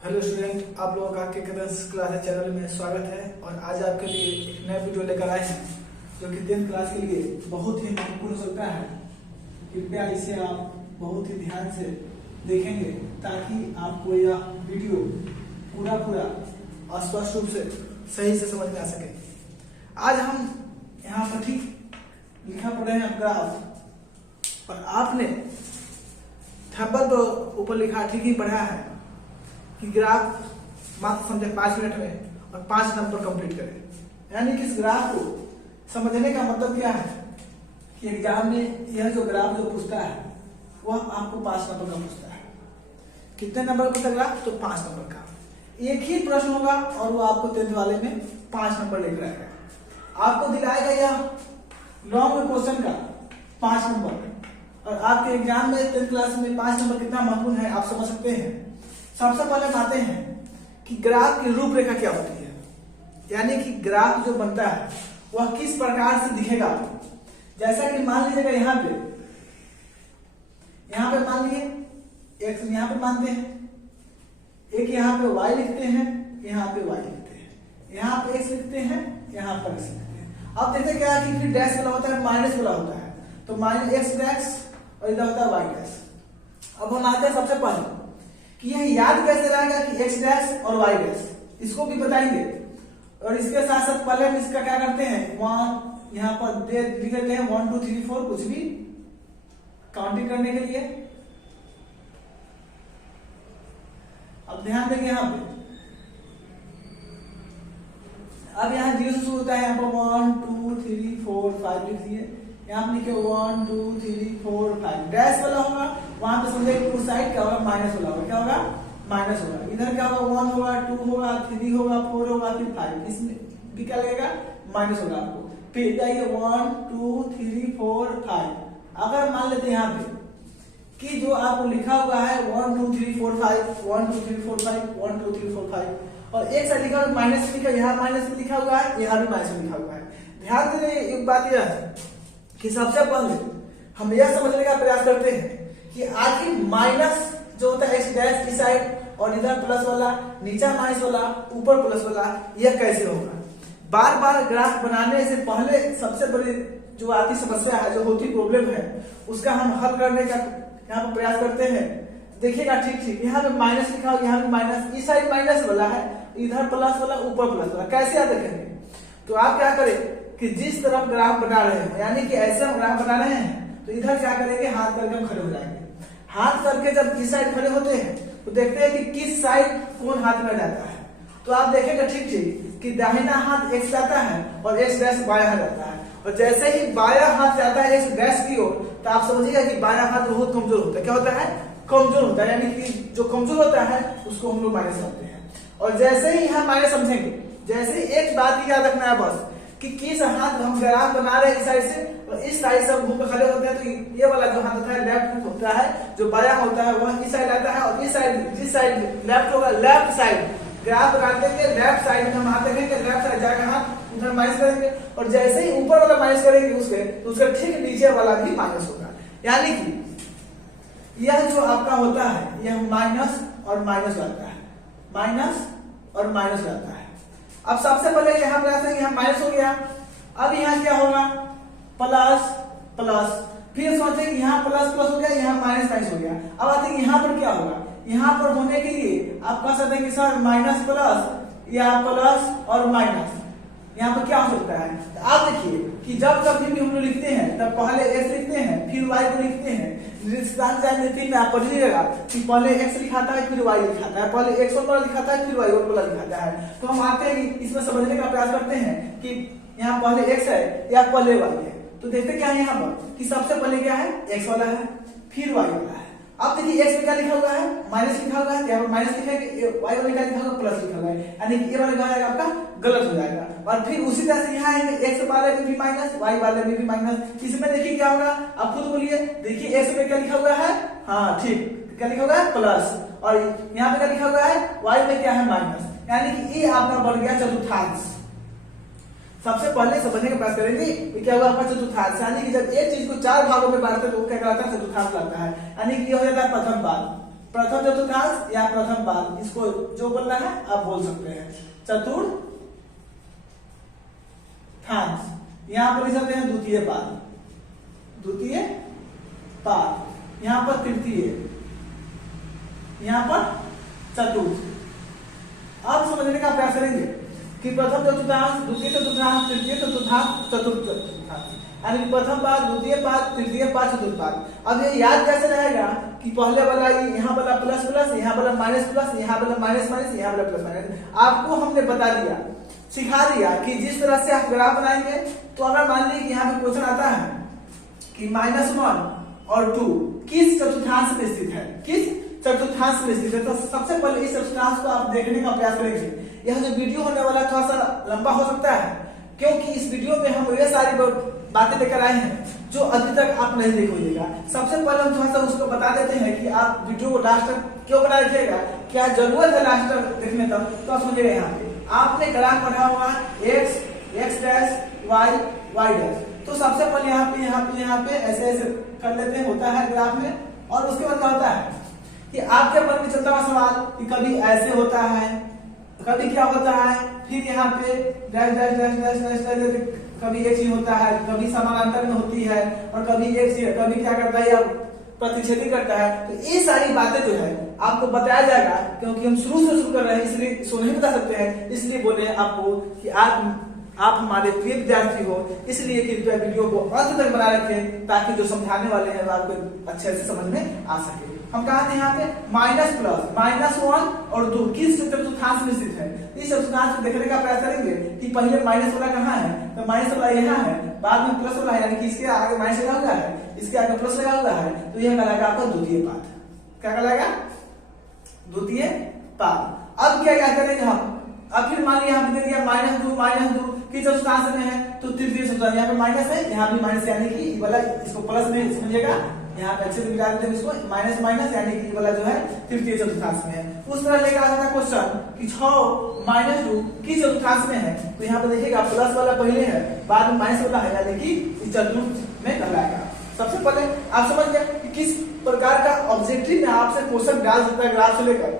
Hello student, आप लोगों का के क्लास चैनल में स्वागत है। और आज आपके लिए एक नया वीडियो लेकर आए हैं जो कि 10th क्लास के लिए बहुत ही महत्वपूर्ण हो सकता है। कृपया इसे आप बहुत ही ध्यान से देखेंगे ताकि आपको यह वीडियो पूरा स्पष्ट रूप से सही से समझ में आ सके। आज हम यहाँ पर ठीक लिखा पढ़ रहे हैं ग्राफ, और आपने थंबनेल तो ऊपर लिखा ठीक ही पढ़ा है कि ग्राफ मात्र समझे 5 मिनट में और 5 नंबर कंप्लीट करें। यानी कि इस ग्राफ को समझने का मतलब क्या है कि एग्जाम में यह जो ग्राफ जो पूछता है वह आपको 5 नंबर का पूछता है। कितने नंबर का ग्राफ? तो 5 नंबर का। एक ही प्रश्न होगा और वो आपको 10th वाले में 5 नंबर लेकर आएगा। आपको दिलाएगा यह लॉन्ग क्वेश्चन का 5 नंबर, और आपके एग्जाम में 10th क्लास में 5 नंबर कितना महत्वपूर्ण है आप समझ सकते हैं। सबसे पहले आते हैं कि ग्राफ की रूपरेखा क्या होती है, यानी कि ग्राफ जो बनता है वह किस प्रकार से दिखेगा। जैसा कि मान लीजिएगा यहाँ पे मान लिए एक्स यहाँ पे मानते हैं, एक यहाँ पे y लिखते हैं, यहाँ पे y लिखते हैं, यहाँ पे x लिखते हैं, यहाँ पर x लिखते हैं। अब देखते क्या है कि फिर डैश वाला होता है, माइनस वाला होता है, तो माइनस x डैश और इधर होता है y डैश। अब हम आते हैं सबसे पहले कि यह याद कैसे रहेगा कि x डैश और y डैश, इसको भी बताएंगे। और इसके साथ साथ पहले हम इसका क्या करते हैं, वन यहाँ पर लिख देते हैं 1 2 3 4 कुछ भी काउंटिंग करने के लिए। अब ध्यान देंगे यहाँ पे, अब यहाँ 0 से शुरू होता है, यहाँ पर 1 2 3 4 5 लिख दिए। यहाँ पे लिखे 1 2 3 4 5 डैश वाला होगा, वहां पे समझे उस साइड क्या होगा, माइनस वाला होगा। क्या होगा? माइनस होगा। इधर क्या होगा, 1 होगा, 2 होगा, 3 होगा, 4 होगा, फिर 5। इसमें भी क्या लगेगा, माइनस होगा आपको। फिर जाइए 1 2 3 4 5। अगर मान लेते हैं यहाँ पे कि जो आपको लिखा हुआ है 1 2 3 4 5 1 2 3 4 5 1 2 3 4 5, और एक साइड लिखा हुआ माइनस लिखा, यहाँ माइनस में लिखा हुआ है, यहाँ भी माइनस में लिखा हुआ है। ध्यान देने एक बात यह है कि सबसे पहले हम यह समझने का प्रयास करते हैं कि आखिर माइनस जो होता है एक्स डैश की साइड, और इधर प्लस वाला, नीचे माइनस वाला, ऊपर प्लस वाला, यह कैसे होगा। बार बार ग्राफ बनाने से पहले सबसे बड़ी जो आती समस्या है, जो होती प्रॉब्लम है, उसका हम हल करने का यहाँ पर प्रयास करते हैं। देखिएगा ठीक यहाँ पे माइनस लिखा हो, यहाँ पे माइनस, इस साइड माइनस वाला है, इधर प्लस वाला, ऊपर प्लस वाला, कैसे याद रखेंगे। तो आप क्या करें कि जिस तरफ ग्राफ बना रहे हैं, यानी कि ऐसे हम ग्राफ बना रहे हैं, तो इधर क्या करेंगे, हाथ करके हम खड़े हो जाएंगे। हाथ करके जब इस साइड खड़े होते हैं तो देखते हैं कि किस साइड कौन हाथ में जाता है। तो आप देखेंगे ठीक कि दाहिना हाथ एक्स जाता है और एक्स डैश बायां हाथ जाता है, और जैसे ही बायां हाथ जाता है एक्स डैश की ओर, तो आप समझिएगा कि बायां हाथ बहुत कमजोर होता है। क्या होता है? कमजोर होता है, यानी कि जो कमजोर होता है उसको हम लोग माइनस समझते हैं। और जैसे ही यहाँ माइनस समझेंगे, जैसे ही एक बात याद रखना है बस कि किस हाथ हम ग्राफ बना रहे हैं इस साइड से, और इस साइड से हम घूम कर खड़े होते हैं, तो ये वाला जो हाथ होता है लेफ्ट हाथ होता है, जो बायां होता है वह इस साइड आता है, और इस साइड जिस साइड लेफ्ट होगा, लेफ्ट साइड ग्राफ बनाते हैं, लेफ्ट साइड में हम हाथ रखेंगे, लेफ्ट साइड जाकर हाथ उधर माइनस करेंगे, और जैसे ही ऊपर वाला माइनस करेंगे उसके, तो उसका ठीक नीचे वाला भी माइनस होगा। यानी कि यह जो आपका होता है यह माइनस और माइनस आता है, माइनस और माइनस आता है। अब सबसे पहले यहाँ पर यहाँ माइनस हो गया, अब यहाँ क्या होगा, प्लस प्लस, फिर सोचते हैं कि यहाँ प्लस प्लस हो गया, यहाँ माइनस माइनस हो गया। अब आते हैं यहाँ पर क्या होगा, यहाँ पर होने के लिए आप कह सकते हैं कि सर माइनस प्लस या प्लस और माइनस, यहाँ पर क्या हो सकता है। तो आप देखिए कि जब कभी भी हम लोग लिखते हैं तब पहले x लिखते हैं, फिर y को लिखते हैं। में आप पढ़िएगा कि पहले x लिखाता है, फिर y लिखाता है, पहले x वाला लिखाता है, फिर y वाला लिखाता है। तो हम आते हैं कि इसमें समझने का प्रयास करते हैं कि यहाँ पहले x है या पहले y है। तो देखते क्या है यहाँ पर कि सबसे पहले क्या है, x वाला है, फिर y वाला है। अब देखिए x में क्या लिखा हुआ है, माइनस लिखा हुआ है, यहाँ पर माइनस लिखा है, y वाले क्या लिखा हुआ है, प्लस लिखा हुआ है, यानी कि ये वाला क्या है आपका गलत हो जाएगा। और फिर उसी तरह से यहाँ है x वाले में भी माइनस, y वाले में भी माइनस। इसमें देखिए क्या होगा, आप खुद बोलिए। देखिए x में क्या लिखा हुआ है, हाँ ठीक, क्या लिखा हुआ है, प्लस, और यहाँ पे क्या लिखा हुआ है, y में क्या है, माइनस, यानी कि ये आपका बढ़ गया चतुर्थांश। सबसे पहले समझने का प्रयास करेंगे कि क्या हुआ आपका चतुर्थांश, यानी कि जब एक चीज को 4 भागों में बांटते हैं तो क्या कहलाता है, चतुर्थांश कहलाता है। यानी कि ये हो जाता है प्रथम भाग, प्रथम चतुर्थांश या प्रथम पाद, इसको जो बोलना है आप बोल सकते हैं। चतुर्थांश, यहां पर लिख सकते हैं द्वितीय पाद, द्वितीय पाद, यहां पर तृतीय, यहां पर चतुर्थ। अब समझने का प्रयास करेंगे कि प्रथम चतुर्थांश, द्वितीय चतुर्थांश, तृतीय चतुर्थांश, चतुर्थ चतुर्थांश, यानी प्रथम पाद, द्वितीय पाद, तृतीय पाद, चतुर्थ पाद। अब ये याद कैसे रहेगा कि पहले वाला यहाँ वाला प्लस प्लस, यहाँ वाला माइनस प्लस, यहाँ वाला माइनस माइनस, यहाँ वाला प्लस माइनस। आपको हमने बता दिया, सिखा दिया कि जिस तरह से आप ग्राफ बनाएंगे, तो अगर मान लीजिए कि यहाँ पे क्वेश्चन आता है कि -1 और 2 किस चतुर्थांश में स्थित है, किस चतुर्थांश में स्थित है, तो सबसे पहले इस चतुर्थांश को आप देखने का प्रयास करेंगे। यह जो वीडियो होने वाला थोड़ा सा लंबा हो सकता है, क्योंकि इस वीडियो में हम ये सारी बातें लेकर आए हैं जो अभी तक आप नहीं देख होइएगा। सबसे पहले हम थोड़ा सा उसको बता देते हैं कि आप वीडियो को लास्ट तक क्यों बना रखिएगा, क्या जरूरत है लास्ट तक देखने तक, तो आप समझिएगा। यहाँ पे आपने ग्राफ बना हुआ x डैश y डैश, तो सबसे पहले यहाँ पे ऐसे ऐसे कर लेते हैं, होता है ग्राफ में। और उसके बाद क्या होता है कि आपके मन में चलता हुआ सवाल कि कभी ऐसे होता है, कभी क्या होता है, फिर यहाँ पे dash dash dash dash dash dash, कभी एक चीज होता है, कभी समानांतर में होती है, और कभी एक चीज, कभी क्या करता है या प्रतिच्छेदी करता है। तो ये सारी बातें जो है आपको बताया जाएगा, क्योंकि हम शुरू कर रहे हैं, इसलिए इसको नहीं बता सकते हैं, इसलिए बोले आपको कि आप हमारे प्रिय विद्यार्थी हो, इसलिए कृपया वीडियो को अंत तक बना रखें, ताकि जो समझाने वाले हैं वो आपको अच्छे से समझ में आ सके। हम कहा थे यहाँ पे माइनस प्लस, -1 और 2 किस चतुर्थांश में स्थित है। इस चतुर्थांश को देखने का प्रयास करेंगे कि पहले माइनस वाला कहाँ है, तो माइनस वाला यहाँ है, बाद में प्लस वाला है, यानी कि इसके आगे माइनस लगा हुआ है, इसके आगे प्लस लगा हुआ है, तो यह कहलाएगा आपका द्वितीय पाद। क्या कहलाएगा? द्वितीय पाद। अब क्या करेंगे हम, अब फिर मान लिया यहाँ पे दे दिया -2 किस चतुर्थांश में है, तो तृतीय चतुर्थांश। यहाँ पे माइनस है, यहाँ भी माइनस, यानी कि वाला इसको प्लस में समझिएगा, यहाँ पे अच्छे से मिला देते हैं इसको, माइनस माइनस, यानी कि वाला जो है तृतीय चतुर्थांश में है। उस तरह लेकर आता था क्वेश्चन कि 6 -2 किस चतुर्थांश में है, तो यहाँ पे देखिएगा प्लस वाला पहले है, बाद में माइनस वाला है, यानी कि इस चतुर्थ में कहलाएगा। सबसे पहले आप समझ गए कि किस प्रकार का ऑब्जेक्टिव में आपसे क्वेश्चन डाल सकता है ग्राफ से लेकर,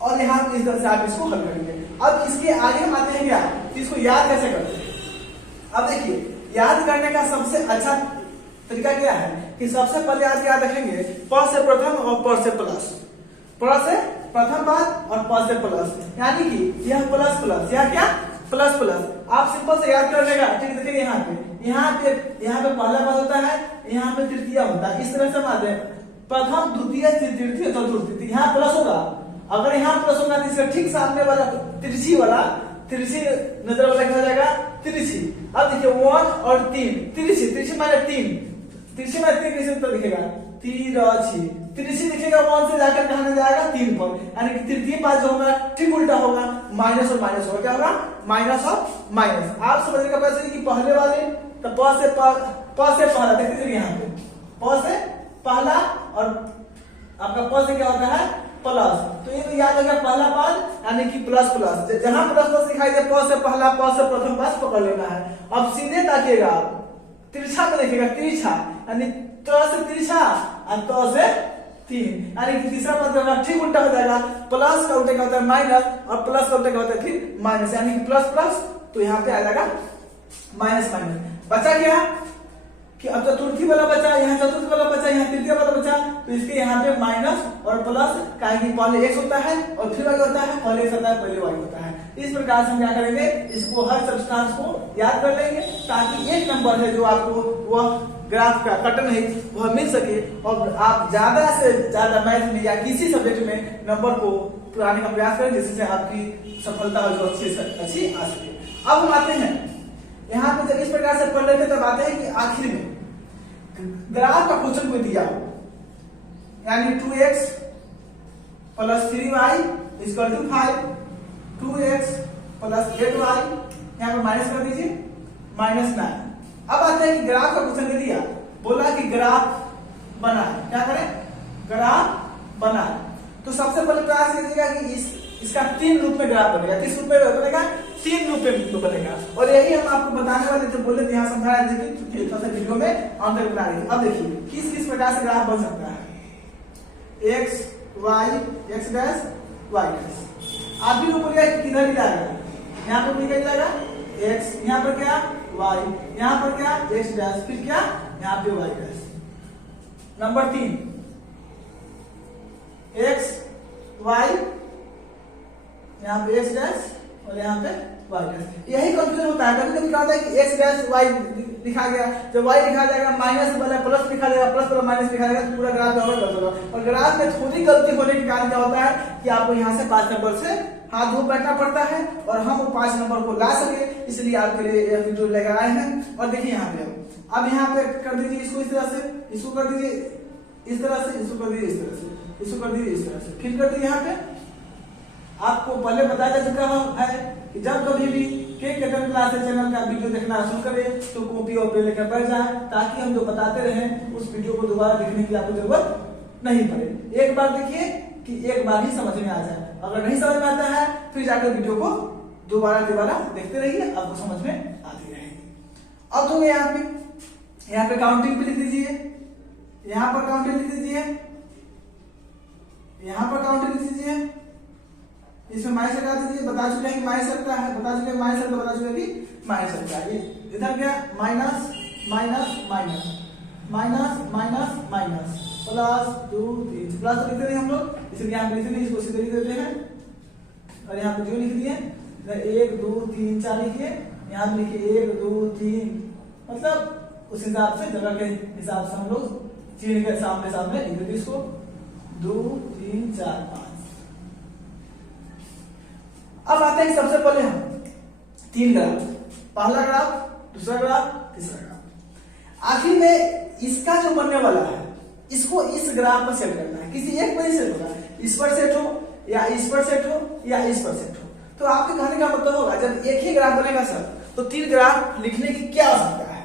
और यहाँ इस तरह से आप इसको हल करेंगे। अब इसके आगे हम आते हैं क्या, इसको याद कैसे करते हैं। अब देखिए, याद करने का सबसे अच्छा तरीका क्या है कि सबसे पहले आप याद रखेंगे प से प्रथम और प से प्लस, प से प्रथम पाद और प से प्लस, यानी कि यह प्लस प्लस, यह क्या प्लस प्लस। आप सिंपल से याद कर लेगा। ठीक, देखिए यहाँ पे पहला पद होता है, यहाँ पे तृतीय होता है। इस तरह से मानते हैं प्रथम, द्वितीय, तृतीय, चतुर्थ, यहाँ प्लस होगा। अगर यहाँ प्लस होगा तो इसका ठीक सामने वाला तिरछी नजर वाला क्या हो जाएगा, तिरछी। अब देखिए 1 और 3, तिरछी माने 3, तिरछी माने 3 कैसे उत्तर दिखेगा, तिरछी दिखेगा 1 से जाकर कहां जाएगा 3 पर, यानी कि तृतीय पाद जो होगा ठीक उल्टा होगा, माइनस और माइनस होगा। क्या होगा, माइनस और माइनस। आप समझने का प्रयास करिए कि पहले वाले तो प से पहला, देखते यहाँ पे प से पहला और आपका प से क्या होता है प्लस, तो ये तो याद होगा पहला पद यानी कि प्लस प्लस, जहां प्लस प्लस दिखाई दे प से पहला, प से प्रथम पाद पकड़ लेना है। अब सीधे ताकिएगा आप, तिरछा में देखिएगा, तिरछा यानी त से तिरछा और त से 3, यानी कि तीसरा पद होगा ठीक उल्टा हो जाएगा, प्लस का उल्टा क्या होता है माइनस, और प्लस का उल्टा क्या होता है फिर माइनस, यानी कि प्लस प्लस, तो यहाँ पे आ जाएगा माइनस माइनस। बचा क्या कि अब चतुर्थी वाला बचा, यहाँ चतुर्थ वाला बचा, यहाँ तृतीय वाला बचा, तो इसके यहाँ पे माइनस और प्लस, कि पहले x होता है और फिर y होता है, पहले x होता है पहले y होता है। इस प्रकार से हम क्या करेंगे, इसको हर सब्सटेंस को याद कर लेंगे, ताकि एक नंबर है जो आपको वह ग्राफ का कटन है वह मिल सके, और आप ज्यादा से ज्यादा मैथ में या किसी सब्जेक्ट में नंबर को पुराने का प्रयास करें, जिससे आपकी सफलता जो अच्छी आ सके। अब हम आते हैं यहाँ पे, जब इस प्रकार से पढ़ लेते तब आते हैं कि आखिर में ग्राफ का क्वेश्चन कोई दिया हो, यानी 2x + 3y = 5, 2x + 8y, यहाँ पर माइनस कर दीजिए, -9। अब आते हैं कि ग्राफ का क्वेश्चन दिया, बोला कि ग्राफ बनाए, क्या करें, ग्राफ बनाए। तो सबसे पहले प्रयास कीजिएगा कि इसका 3 रूप में ग्राफ बनेगा। किस रूप में बनेगा, 3 रूप में बनेगा, और यही हम आपको बताने वाले थे, बोले थे यहाँ समझाया, देखिए थोड़ा सा वीडियो में अंतर बना रही है। अब देखिए किस प्रकार से ग्राफ बन सकता है, x y x dash y dash. आप भी बोलिएगा किधर ही जाएगा, यहाँ पर क्या जाएगा एक्स, यहाँ पर क्या वाई, यहाँ पर क्या एक्स डैश, फिर क्या यहाँ पे y dash. Number 3 x y, यहाँ पे एक्स डैश और यहाँ पे वाई डैश। यही कंफ्यूजन होता है, कभी कभी क्या होता है कि एक्स डैश वाई लिखा गया, जब वाई लिखा जाएगा माइनस वाला प्लस लिखा जाएगा, प्लस वाला माइनस लिखा जाएगा, तो पूरा ग्राफ गड़बड़ कर देगा। और ग्राफ में थोड़ी गलती होने के कारण क्या होता है कि आपको यहाँ से 5 नंबर से हाथ धो बैठना पड़ता है, और हम वो 5 नंबर को ला सके इसलिए आपके लिए यह वीडियो लेकर आए हैं। और देखिए यहाँ पे अब यहाँ पे कर दीजिए इसको इस तरह से, इसको कर दीजिए इस तरह से, इसको कर दीजिए इस तरह से, इसको कर दीजिए इस तरह से, फिर कर दीजिए यहाँ पे। आपको पहले बताया जा चुका है कि जब कभी भी के केटन क्लास चैनल का वीडियो देखना शुरू करें तो कॉपी और पेन लेकर बैठ जाए, ताकि हम जो बताते रहें उस वीडियो को दोबारा देखने की आपको जरूरत नहीं पड़े। एक बार देखिए कि एक बार ही समझ में आ जाए, अगर नहीं समझ में आता है फिर जाकर वीडियो को दोबारा देखते रहिए, आपको समझ में आती रहेगी। अब तो यहाँ पे काउंटिंग पे लिख दीजिए, यहाँ पर काउंटिंग लिख दीजिए, यहाँ पर काउंटिंग लिख दीजिए, इसमें माइनस लगा दीजिए, बता चुके हैं कि माइनस लगता है, बता चुके हैं माइनस लगता है, बता चुके हैं कि माइनस लगता है। इधर क्या minus minus minus minus minus minus plus 2 3 plus तो लिखते हैं हम लोग, इसलिए यहाँ पे लिखते हैं, इसको सीधे लिख देते हैं और यहाँ पे 0 लिख दिए, 1 2 3 4 लिखिए, यहाँ पे लिखिए 1 2 3, मतलब उस हिसाब से जगह के हिसाब से हम लोग चीन के सामने सामने लिख देते इसको 2 3 4 5। अब आते हैं सबसे पहले हम 3 ग्राफ, पहला ग्राफ, दूसरा ग्राफ, तीसरा ग्राफ। आखिर में इसका जो बनने वाला है इसको इस ग्राफ पर सेट करना है, किसी एक पर ही सेट होगा, इस पर सेट हो या इस पर सेट हो या इस पर सेट हो। तो आपके कहने का मतलब होगा जब एक ही ग्राफ बनेगा सर तो 3 ग्राफ लिखने की क्या आवश्यकता है।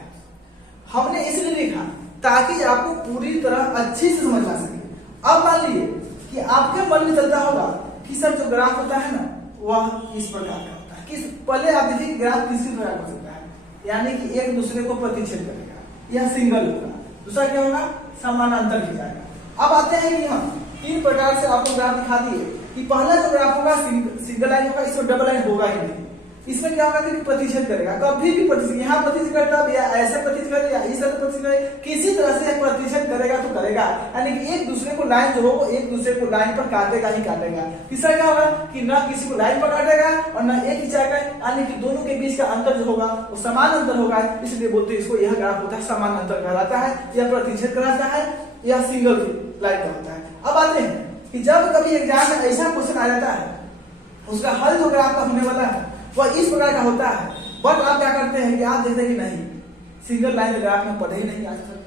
हमने इसलिए लिखा ताकि आपको पूरी तरह अच्छी से समझ आ सके। अब मान लीजिए कि आपके मन में चलता होगा कि सर जो ग्राफ होता है ना वह इस प्रकार का होता है, किस पहले आप देखिए ग्राफ किसी प्रकार हो सकता है, यानी कि एक दूसरे को प्रतिच्छेद करेगा, यह सिंगल होगा, दूसरा क्या होगा समानांतर की जाएगा। अब आते हैं कि हम 3 प्रकार से आपको ग्राफ दिखा दिए कि पहला जो ग्राफ होगा सिंगल लाइन होगा, इसमें डबल लाइन होगा ही नहीं। इसमें क्या होगा कि प्रतिच्छेद करेगा, कभी भी प्रतिच्छेद, यहाँ प्रतिच्छेद करता है या ऐसे प्रतिच्छेद करे या इस तरह प्रतिच्छेद करे, किसी तरह से प्रतिच्छेद करेगा तो करेगा, यानी कि एक दूसरे को लाइन जो हो एक दूसरे को लाइन पर काटेगा ही काटेगा। तीसरा क्या होगा कि ना किसी को लाइन पर काटेगा और ना एक ही जाएगा, यानी कि दोनों के बीच का अंतर जो होगा वो समान अंतर होगा, इसलिए बोलते हैं इसको यह ग्राफ होता है समान अंतर कहलाता है, या प्रतिच्छेद कहलाता है, या सिंगल लाइन का होता है। अब आते हैं कि जब कभी एग्जाम में ऐसा क्वेश्चन आ जाता है उसका हल जो ग्राफ का होने वाला है वह इस प्रकार का होता है, बट आप क्या करते हैं कि आप देखते हैं कि नहीं सिंगल लाइन ग्राफ में पढ़े ही नहीं आज तक,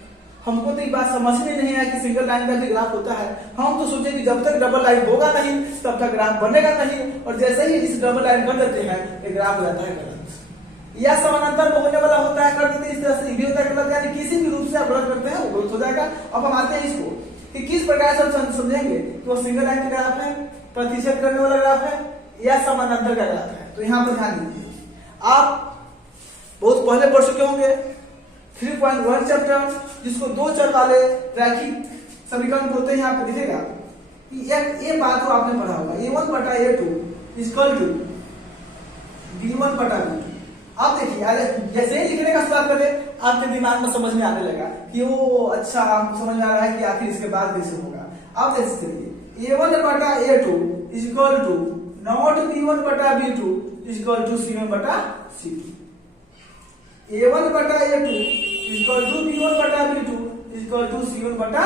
हमको तो ये बात समझ में नहीं आया कि सिंगल लाइन का भी ग्राफ होता है। हम तो सोचे कि जब तक डबल लाइन होगा नहीं तब तक ग्राफ बनेगा नहीं, और जैसे ही इस डबल लाइन कर देते हैं ये ग्राफ हो जाता है गलत। या समानांतर में होने वाला होता है कर देते इस तरह से भी होता है गलत, यानी किसी भी रूप से आप गलत करते हैं वो गलत हो जाएगा। अब हम आते हैं इसको कि किस प्रकार से हम समझेंगे कि वो सिंगल लाइन का ग्राफ है, प्रतिच्छेद करने वाला ग्राफ है, या समानांतर का ग्राफ है। तो यहाँ पर ध्यान दीजिए, आप बहुत पहले पढ़ चुके होंगे 3.1 चैप्टर, जिसको 2 चर वाले रैखिक समीकरण बोलते हैं। यहाँ पे दिखेगा कि ये बात को आपने पढ़ा होगा, a1 बटा a2 इक्वल टू b1 बटा b2। आप देखिए जैसे ही लिखने का शुरुआत करें आपके दिमाग में समझ में आने लगा कि वो अच्छा आपको समझ में आ रहा है कि आखिर इसके बाद कैसे होगा। आप जैसे चलिए a1 बटा a2 equal to not b1 बटा b2 इक्वल टू c1 बटा c2, a1 बटा a2 इक्वल टू b1 बटा b2 इक्वल टू c1 बटा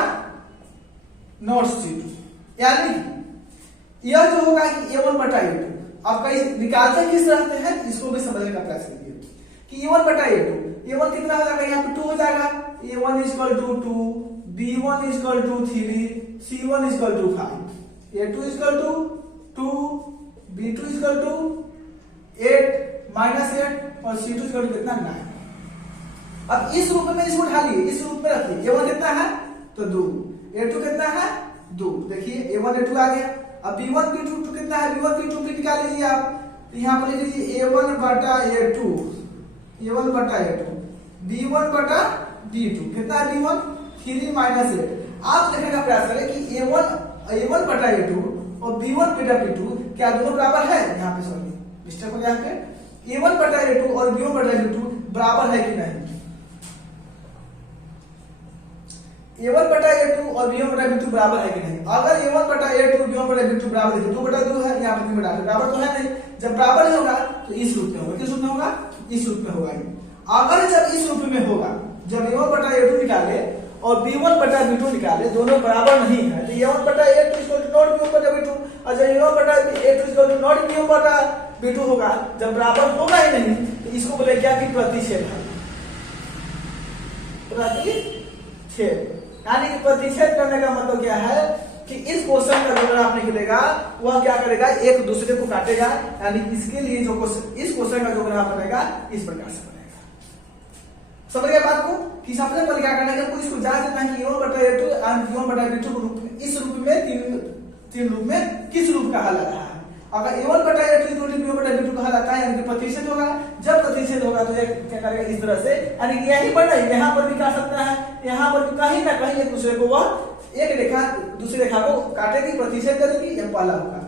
नॉट c2। यानी यह जो होगा कि a1 बटा a2, आप कहीं निकालते किस तरह से है इसको भी समझने का प्रयास करिए कि a1 बटा a2, a1 कितना हो जाएगा यहाँ पे 2 हो जाएगा, a1 equal to 2, b1 equal to 3, c1 equal to 5, a2 equal to 2, b2 equal to 8 minus 8 और c2 इक्वल टू कितना 9। अब इस रूप में इसको उठा लिए, इस रूप में रखिए, a1 कितना है तो 2, a2 कितना है 2, देखिए a1 a2 आ गया। अब b1 b2 कितना है, b1 b2 भी निकाल लीजिए आप, तो यहाँ पर लिख लीजिए a1 बटा a2, a1 बटा a2, b1 बटा b2 कितना है b1 3 माइनस 8। आप देखने का प्रयास करें कि a1 A1 बटा A2 और B1 बटा B2 क्या दोनों बराबर है? यहाँ पे सॉरी मिस्टेक हो गया, यहाँ पे A1 बटा A2 और B1 बटा B2 बराबर है कि नहीं? A1 बटा A2 और B1 बटा B2 बराबर है कि नहीं? अगर A1 बटा A2 B1 बटा B2 बराबर है, 2 बटा 2 है, यहाँ पे 3 बटा 2 बराबर तो है नहीं। जब बराबर नहीं होगा तो इस रूप में होगा। किस रूप में होगा? इस रूप में होगा। अगर जब इस रूप में होगा, जब A1 बटा A2 निकाले और B1 बटा B2 निकाले, दोनों बराबर नहीं है, तो A1 बटा A2 equal to not B1 बटा B2, और जब A1 बटा A2 equal to not B1 बटा B2 होगा, जब बराबर होगा ही नहीं, तो इसको बोले क्या कि प्रतिच्छेद है। प्रतिच्छेद यानी कि प्रतिच्छेद करने का मतलब क्या है कि इस क्वेश्चन का जो ग्राफ निकलेगा वह क्या करेगा, एक दूसरे को काटेगा। यानी इसके लिए जो क्वेश्चन, इस क्वेश्चन का जो ग्राफ बनेगा इस प्रकार से बनेगा। समझ गए बात को? कि सबसे पहले क्या करना है, हमको इसको जांच देना है कि A1 बटा A2 और B1 बटा B2 रूप में, इस रूप में तीन रूप में किस रूप का हल आ रहा है। अगर A1 बटा A2 B1 बटा B2 का हल आता है यानी कि प्रतिच्छेद होगा। जब प्रतिच्छेद होगा तो ये क्या करेगा, इस तरह से, यानी कि यही बना है, यहाँ पर भी कर सकता है, यहाँ पर भी कहीं ना कहीं एक दूसरे को वह एक रेखा दूसरी रेखा को काटेगी, प्रतिच्छेद करेगी, यह पहला होगा।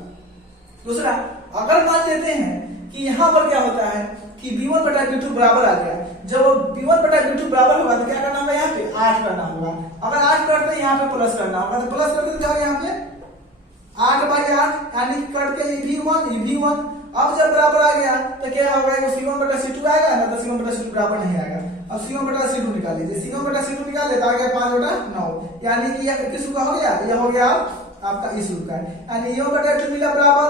दूसरा, अगर मान लेते हैं कि यहाँ पर क्या होता है कि B1 बटा B2 बराबर आ गया, जब B1 बटा B2 बराबर होगा तो क्या करना होगा, यहाँ पे 8 करना होगा। अगर 8 करते हैं यहाँ पे प्लस करना होगा, तो प्लस करते क्या होगा, यहाँ पे 8/8 यानी कट के ये भी 1। अब जब बराबर आ गया तो क्या होगा, C1 बटा C2 आएगा ना, तो C1 बटा C2 बराबर नहीं आएगा। अब C1 बटा C2 निकाल लीजिए, C1 बटा C2 निकाल ले तो आ गया 5/9, यानी कि यह किस रूप का हो गया, यह हो गया आपका इस रूप का। यानी A1 बटा A2 मिला बराबर,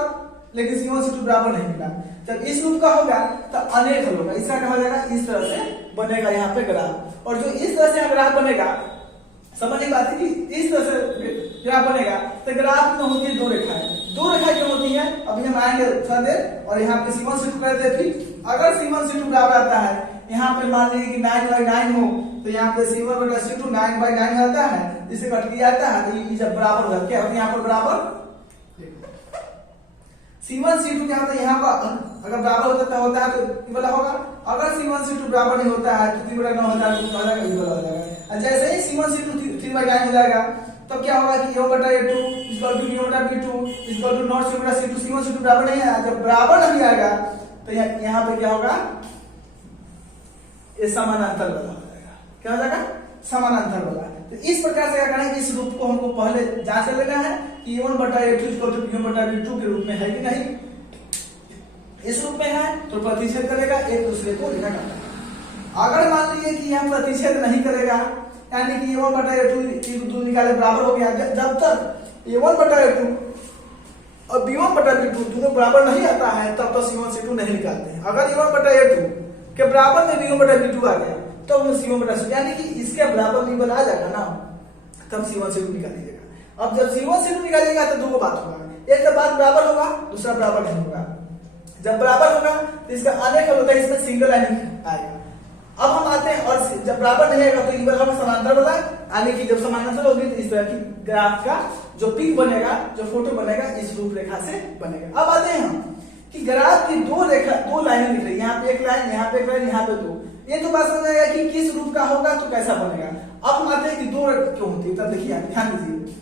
लेकिन C1 C2 बराबर नहीं मिला। जब इस रूप का होगा तो अनेक हल होगा, इसका क्या हो जाएगा, इस तरह से बनेगा यहाँ पे ग्राफ। और जो इस तरह से ग्राफ बनेगा, समझ एक बात है कि इस तरह से ग्राफ बनेगा तो ग्राफ में होती है 2 रेखाएं। 2 रेखाएं क्यों होती है, अभी हम आएंगे थोड़ा देर। और यहाँ पे C1 C2 करते हैं, फिर अगर C1 C2 बराबर आता है, यहाँ पे मान लीजिए कि 9/9 हो, तो यहाँ पे C1 बटा C2 9/9 आता है, इसे कट किया जाता है, तो ये जब बराबर होगा क्या होता है, यहाँ पर बराबर C1 C2 क्या होता है, यहाँ पर अगर बराबर होता है तो ये वाला होगा। अगर C1 C2 बराबर नहीं होता है तो 3/9 होता है, तो ये वाला हो जाएगा। जैसे ही C1 C2 3/9 हो जाएगा तब क्या होगा कि A1 बटा A2 इक्वल टू B1 बटा B2 equal to not C1 बटा C2, C1 C2 बराबर नहीं है। जब बराबर नहीं आएगा तो यहाँ पे क्या होगा, ये समानांतर वाला हो जाएगा। क्या हो जाएगा, समानांतर वाला। तो इस प्रकार से क्या करना है, इस रूप को हमको पहले जांच कर लेना है कि A1 बटा A2 इक्वल टू B1 बटा B2 के रूप में है कि नहीं। इस रूप में है तो प्रतिच्छेद करेगा, एक दूसरे को रेखा काटेगा। अगर मान लीजिए कि यह प्रतिच्छेद नहीं करेगा, यानी कि A1 बटा A2 निकाले बराबर हो गया, जब तक A1 बटा A2 और B1 बटा B2 दोनों बराबर नहीं आता है तब तक C1 C2 नहीं निकालते हैं। अगर A1 बटा A2 के बराबर में B1 बटा B2 आ गया तो C1 बटा C2 यानी कि इसके बराबर B1 आ जाएगा ना, तब C1 C2 निकाल लीजिएगा। अब जब C1 C2 निकालिएगा तो 2 बात होगा, एक तो बात बराबर होगा, दूसरा बराबर नहीं होगा। जब बराबर होगा तो इसका अनेक हल होता है, इसमें सिंगल लाइन आएगा। अब हम आते हैं, और जब बराबर नहीं आएगा तो ये वाला समांतर वाला, यानी कि जब समांतर होगी तो इस तरह की ग्राफ का जो पिक बनेगा, जो फोटो बनेगा, इस रूपरेखा से बनेगा। अब आते हैं हम कि ग्राफ की 2 लाइनें दिख रही है, यहाँ पे एक लाइन, यहाँ पे एक लाइन, यहाँ पे 2। ये तो बात समझ आएगा कि किस रूप का होगा तो कैसा बनेगा। अब हम आते हैं कि 2 क्यों होती है, तब देखिए ध्यान दीजिए।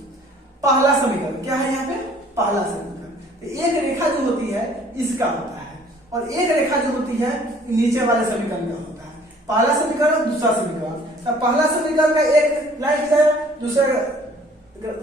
पहला समीकरण क्या है, यहाँ पे पहला समीकरण, एक रेखा जो होती है इसका होता है, और एक रेखा जो होती है नीचे वाले समीकरण का होता है। पहला समीकरण, दूसरा समीकरण। तब पहला समीकरण का एक लाइन खींचा, दूसरा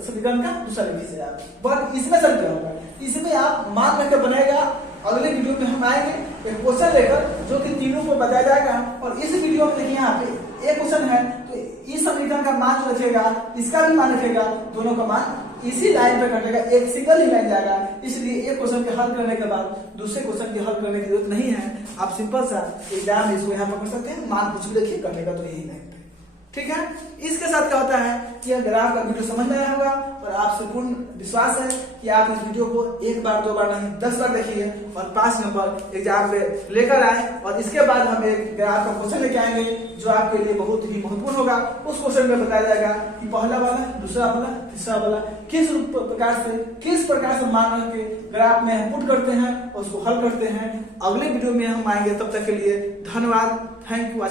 समीकरण का दूसरा लाइन खींचा। बट इसमें सर क्या होगा, इसमें आप मान करके बनाएगा। अगले वीडियो में हम आएंगे एक क्वेश्चन लेकर जो कि तीनों को बताया जाएगा। और इस वीडियो में देखिए यहाँ पे एक क्वेश्चन है, तो इस समीकरण का मान जो रखेगा इसका भी मान रखेगा, दोनों का मान इसी लाइन पे कटेगा, एक सिंगल ही लाइन जाएगा। इसलिए एक क्वेश्चन के हल करने के बाद दूसरे क्वेश्चन के हल करने की जरूरत नहीं है। आप सिंपल सा एग्जाम इसको यहाँ पकड़ सकते हैं, मान कुछ भी देखिए कटेगा तो यही लाइन पे, ठीक है। इसके साथ क्या होता है कि यह ग्राफ का वीडियो समझ में आया होगा, और आपसे पूर्ण विश्वास है कि आप इस वीडियो को 1 बार 2 बार नहीं 10 बार देखिए और 5 नंबर एग्जाम में लेकर आए। और इसके बाद हम एक ग्राफ का क्वेश्चन लेके आएंगे जो आपके लिए बहुत ही महत्वपूर्ण होगा। उस क्वेश्चन में बताया जाएगा कि पहला वाला, दूसरा वाला, तीसरा वाला किस प्रकार से मान के ग्राफ में हम पुट करते हैं और उसको हल करते हैं। अगले वीडियो में हम आएंगे, तब तक के लिए धन्यवाद। Thank you.